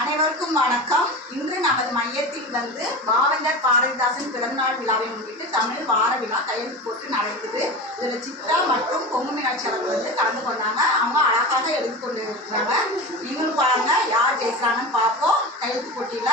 அனைவருக்கும் வணக்கம். இன்று நமது மையத்தில் வந்து பாவங்கர் பாரதிதாசன் பிறந்தநாள் விழாவை முன்னிட்டு தமிழ் வார விழா கையெழுத்து போட்டு நடக்குது இதில் சித்ரா மற்றும் கொங்கு மீனாட்சி அவர்கள் வந்து கலந்து கொண்டாங்க. அவங்க அழகாக எழுதி கொண்டு இருக்கிறாங்க நீங்களும் பாருங்க. யார் ஜெயிக்கிறாங்கன்னு பார்ப்போம். கையெழுத்து போட்டியில்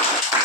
Thank you.